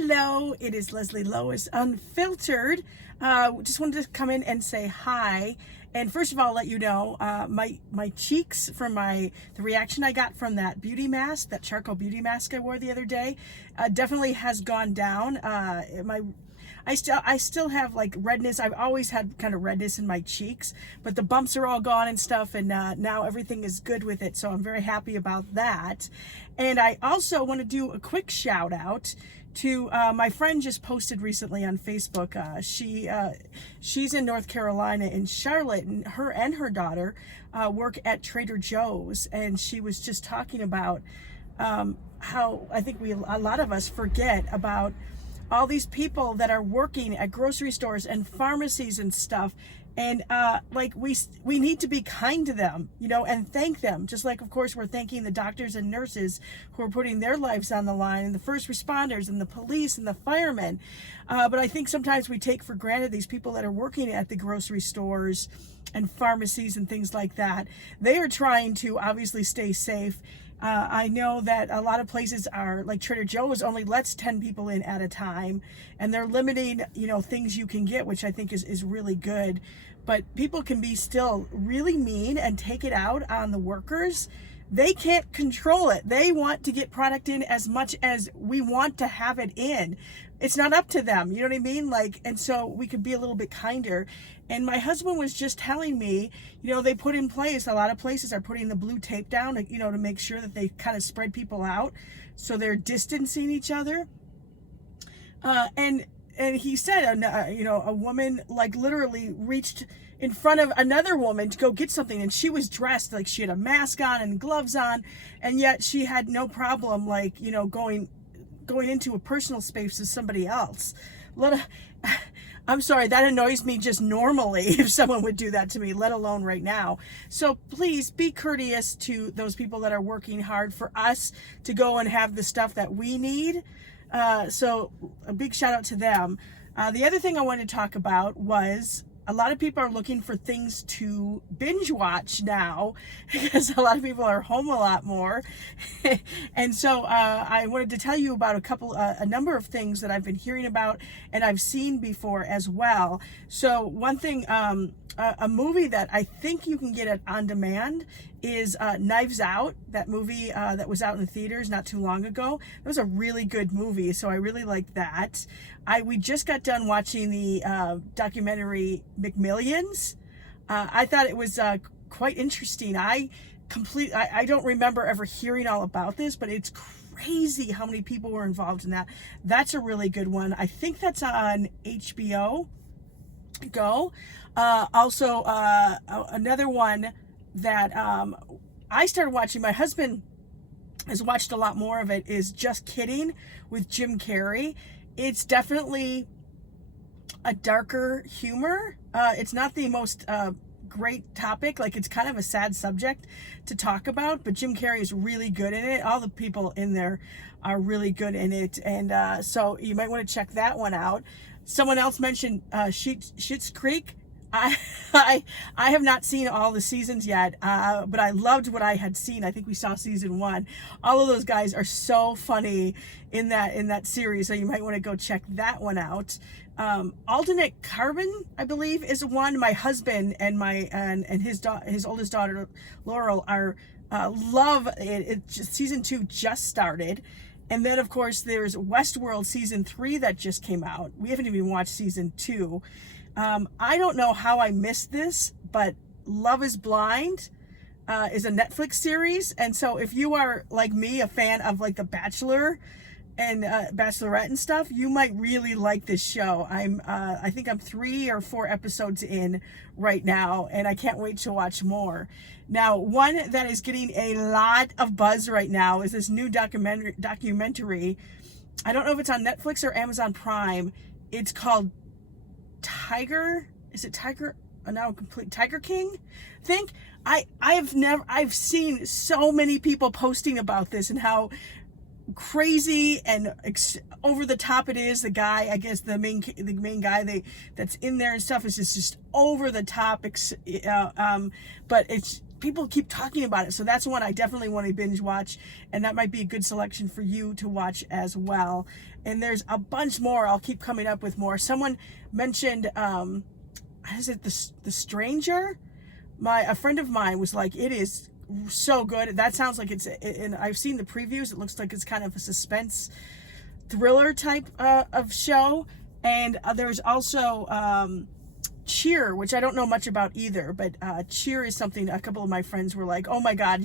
Hello, it is Leslie Lois Unfiltered. Just wanted to come in and say hi. And first of all, let you know, my cheeks from the reaction I got from that beauty mask, that charcoal beauty mask I wore the other day, definitely has gone down. I still have like redness. I've always had kind of redness in my cheeks, but the bumps are all gone and stuff, and now everything is good with it. So I'm very happy about that. And I also want to do a quick shout out to my friend just posted recently on Facebook. She's in North Carolina in Charlotte, and her daughter work at Trader Joe's, and she was just talking about how I think a lot of us forget about all these people that are working at grocery stores and pharmacies and stuff. And like we need to be kind to them, and thank them. Just like, of course, we're thanking the doctors and nurses who are putting their lives on the line, and the first responders and the police and the firemen. But I think sometimes we take for granted these people that are working at the grocery stores and pharmacies and things like that. They are trying to obviously stay safe. I know that a lot of places are, like Trader Joe's only lets 10 people in at a time, and they're limiting, things you can get, which I think is really good. But people can be still really mean and take it out on the workers. They can't control it. They want to get product in as much as we want to have it in. It's not up to them. You know what I mean? And so we could be a little bit kinder. And my husband was just telling me, they put in place, a lot of places are putting the blue tape down, to make sure that they kind of spread people out. So they're distancing each other. And he said, a woman literally reached in front of another woman to go get something, and she was dressed like she had a mask on and gloves on, and yet she had no problem going into a personal space with somebody else. I'm sorry, that annoys me just normally if someone would do that to me, let alone right now. So please be courteous to those people that are working hard for us to go and have the stuff that we need. So a big shout out to them. The other thing I wanted to talk about was a lot of people are looking for things to binge watch now because a lot of people are home a lot more. And so I wanted to tell you about a number of things that I've been hearing about and I've seen before as well. So one thing, a movie that I think you can get on demand is Knives Out, that movie that was out in the theaters not too long ago. It was a really good movie, so I really liked that. We just got done watching the documentary McMillions. I thought it was quite interesting. I don't remember ever hearing all about this, but it's crazy how many people were involved in that. That's a really good one. I think that's on HBO Go. Also, another one that I started watching, my husband has watched a lot more of it, is Just Kidding with Jim Carrey. It's definitely a darker humor. It's not the most great topic. It's kind of a sad subject to talk about, but Jim Carrey is really good in it. All the people in there are really good in it. And so you might want to check that one out. Someone else mentioned Schitt's Creek. I have not seen all the seasons yet, but I loved what I had seen. I think we saw season 1. All of those guys are so funny in that series, so you might want to go check that one out. Alternate Carbon, I believe, is one. My husband and his oldest daughter Laurel are love it. Season 2 just started. And then, of course, there's Westworld season 3 that just came out. We haven't even watched season 2. I don't know how I missed this, but Love is Blind is a Netflix series. And so if you are, like me, a fan of The Bachelor and Bachelorette and stuff, you might really like this show. I think I'm 3 or 4 episodes in right now, and I can't wait to watch more. Now, one that is getting a lot of buzz right now is this new documentary. I don't know if it's on Netflix or Amazon Prime. It's called Tiger King? I've seen so many people posting about this and how crazy and over the top it is. The guy, I guess the main guy that's in there and stuff is just over the top. But people keep talking about it. So that's one I definitely want to binge watch, and that might be a good selection for you to watch as well. And there's a bunch more. I'll keep coming up with more. Someone mentioned, is it the Stranger? A friend of mine was like, it is so good. That sounds like and I've seen the previews. It looks like it's kind of a suspense thriller type of show. And there's also Cheer, which I don't know much about either, but Cheer is something a couple of my friends were like, oh my God,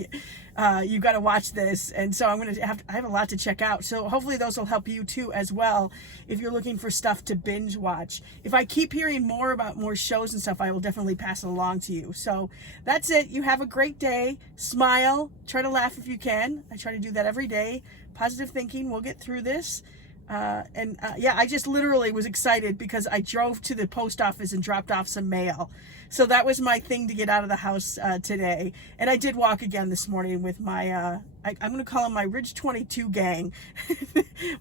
you got to watch this. And so I have a lot to check out. So hopefully those will help you too as well, if you're looking for stuff to binge watch. If I keep hearing more about more shows and stuff, I will definitely pass it along to you. So that's it. You have a great day. Smile. Try to laugh if you can. I try to do that every day. Positive thinking. We'll get through this. Yeah, I just literally was excited because I drove to the post office and dropped off some mail. So that was my thing to get out of the house today. And I did walk again this morning with my, I'm going to call them my Ridge 22 gang.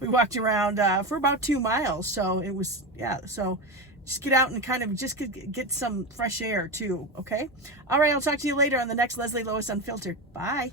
We walked around for about 2 miles. So it was, yeah, so just get out and kind of just get some fresh air too, okay? All right, I'll talk to you later on the next Leslie Lois Unfiltered. Bye.